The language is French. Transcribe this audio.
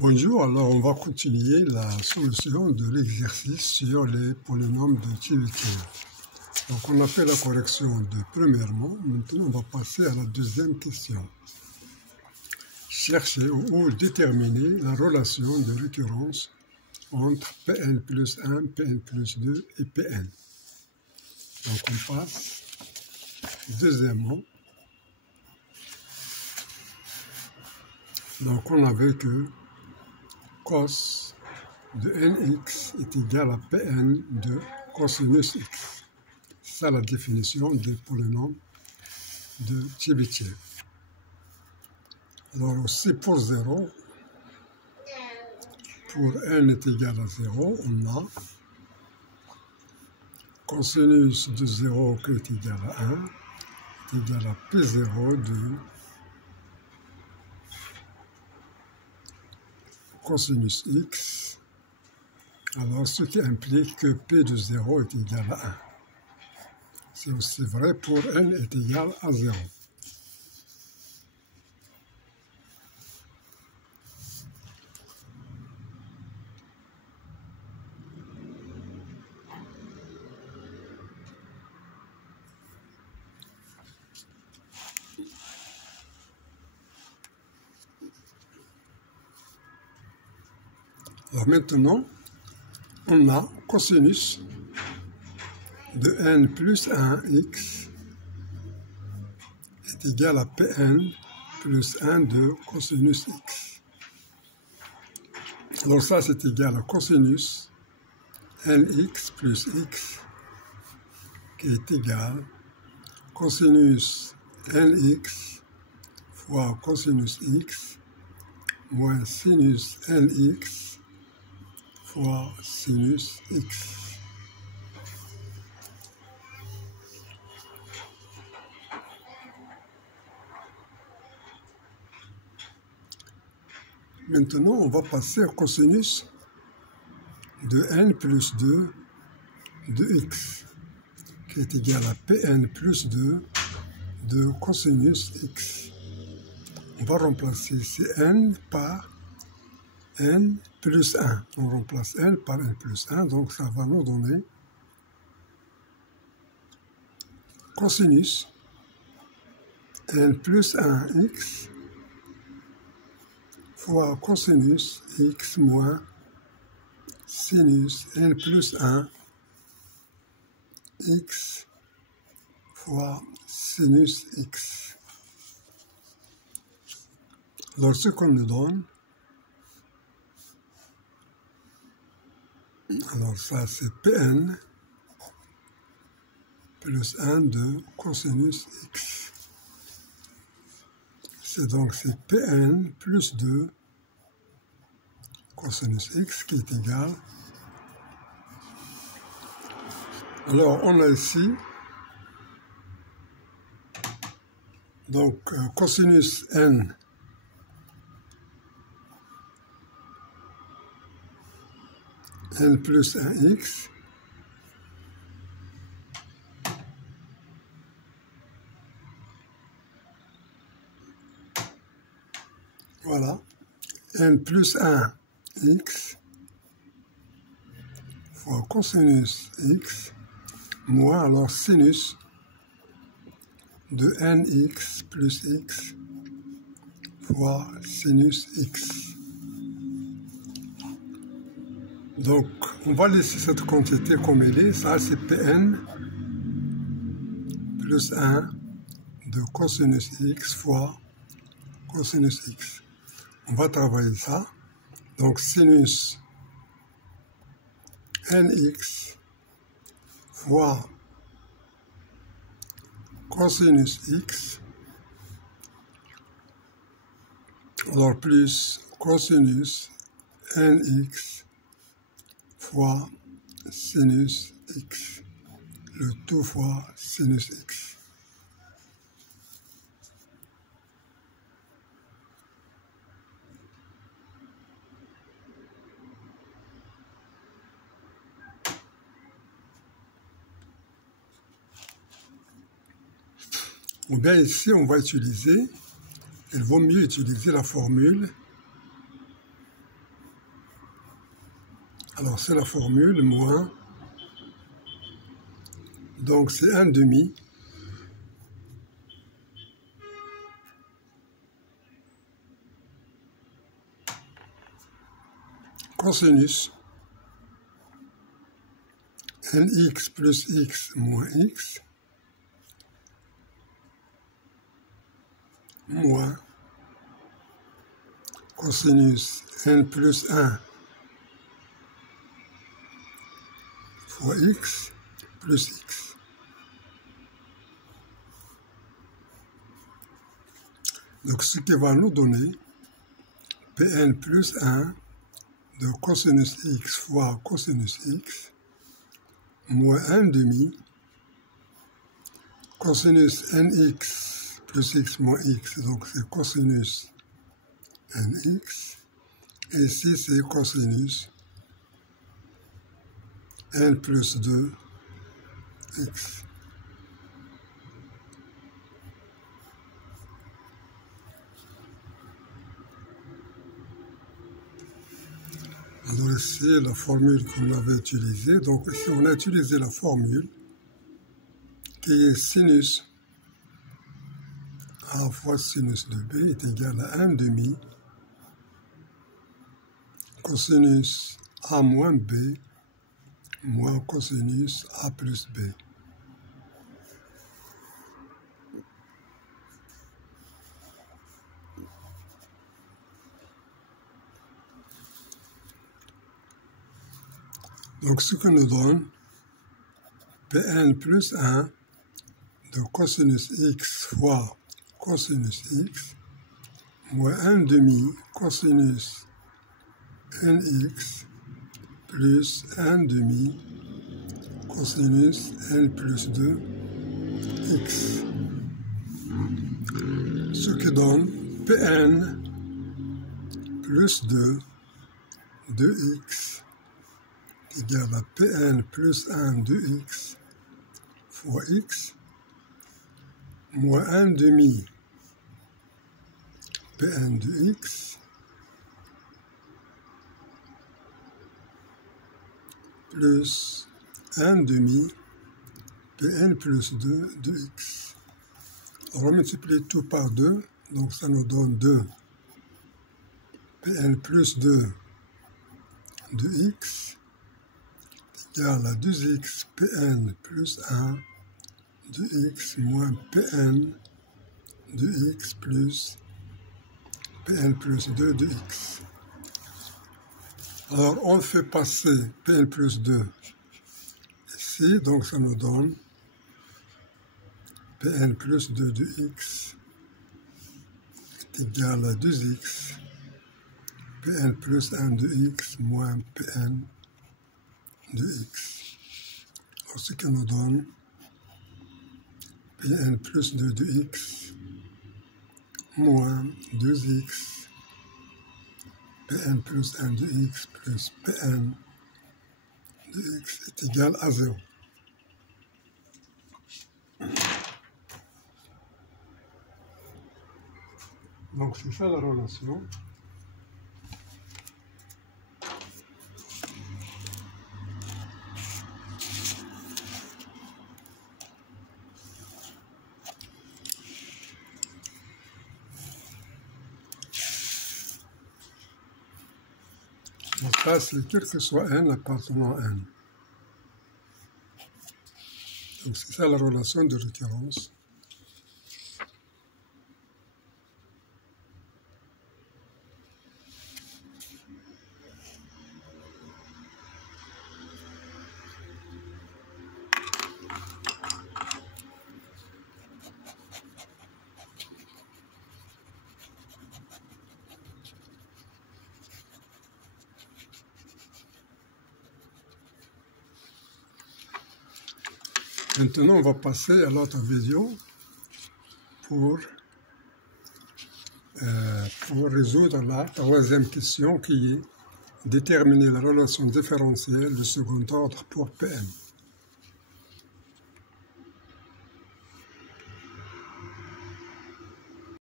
Bonjour, alors on va continuer la solution de l'exercice sur les polynômes de Chebyshev. Donc on a fait la correction de premièrement, maintenant on va passer à la deuxième question. Chercher ou déterminer la relation de récurrence entre Pn plus 1, Pn plus 2 et Pn. Donc on passe deuxièmement. Donc on avait que cos de nx est égal à Pn de cosinus x. C'est ça la définition des polynômes de Chebyshev. Alors aussi pour 0, pour n est égal à 0, on a cosinus de 0 qui est égal à 1 est égal à P0 de cosinus x. Alors ce qui implique que P de 0 est égal à 1. C'est aussi vrai pour n est égal à 0. Alors maintenant, on a cosinus de n plus 1x est égal à Pn plus 1 de cosinus x. Alors ça, c'est égal à cosinus nx plus x qui est égal à cosinus nx fois cosinus x moins sinus nx fois sinus x. Maintenant, on va passer au cosinus de n plus 2 de x, qui est égal à Pn plus 2 de cosinus x. On va remplacer ici n par n plus 1. On remplace n par n plus 1, donc ça va nous donner cosinus n plus 1x fois cosinus x moins sinus n plus 1 x fois sinus x. Alors ce qu'on nous donne, alors ça c'est Pn plus 1 de cosinus x. C'est donc c'est Pn plus 2 cosinus x qui est égal. Alors on a ici donc cosinus n plus 1x voilà, n plus 1x fois cosinus x moins alors sinus de nx plus x fois sinus x. Donc, on va laisser cette quantité comme elle est. Ça, c'est Pn plus 1 de cosinus x fois cosinus x. On va travailler ça. Donc, sinus nx fois cosinus x, alors plus cosinus nx fois sinus x, le tout fois sinus x. Ou bien ici, on va utiliser, il vaut mieux utiliser la formule Alors c'est la formule moins, donc c'est 1/2 cosinus nx plus x moins x moins cosinus n plus 1 fois x plus x. Donc ce qui va nous donner Pn plus 1 de cosinus x fois cosinus x moins 1/2 cosinus nx plus x moins x, donc c'est cosinus nx, et ici c'est cosinus n plus 2 x. Alors ici, la formule qu'on avait utilisée, donc ici on a utilisé la formule qui est sinus a fois sinus de b est égal à 1/2 cosinus a moins b moins cosinus a plus b. Donc ce que nous donne Pn plus 1 de cosinus x fois cosinus x moins 1/2 cosinus nx plus 1/2 cosinus n plus 2 x. Ce qui donne Pn plus 2 de x égale à Pn plus 1 de x fois x moins 1/2 Pn de x plus 1/2 Pn plus 2 de x. On va multiplier tout par 2, donc ça nous donne 2 Pn plus 2 de x égale à 2x Pn plus 1 de x moins Pn de x plus Pn plus 2 de x. Alors on fait passer Pn plus 2 ici, donc ça nous donne Pn plus 2 de x est égal à 2x Pn plus 1 de x moins Pn de x. Alors ce qui nous donne Pn plus 2 de x moins 2x Pn plus 1 de x plus Pn de x est égal à 0. Donc c'est ça la relation. Donc ça, c'est quel que soit n appartenant à n. Donc c'est ça la relation de récurrence. Maintenant, on va passer à l'autre vidéo pour résoudre la troisième question qui est déterminer la relation différentielle de second ordre pour Pn.